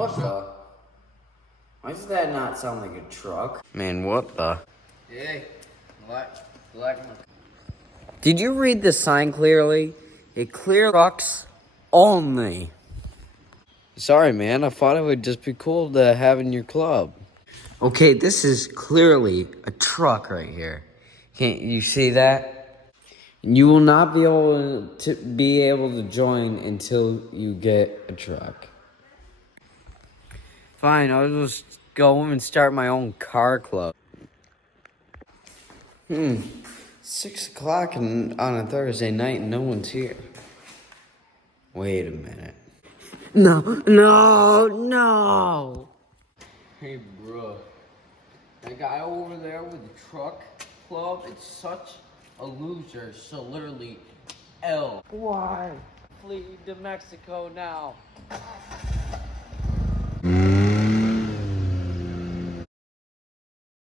What the? Why does that not sound like a truck? Man, what the? Hey, black. Did you read the sign clearly? It clear trucks only. Sorry, man. I thought it would just be cool to have in your club. Okay, this is clearly a truck right here. Can't you see that? You will not be able to join until you get a truck. Fine, I'll just go and start my own car club. 6 o'clock on a Thursday night and no one's here. Wait a minute. No! Hey, bro. That guy over there with the truck club, it's such a loser. So literally, L. Why? Flee to Mexico now.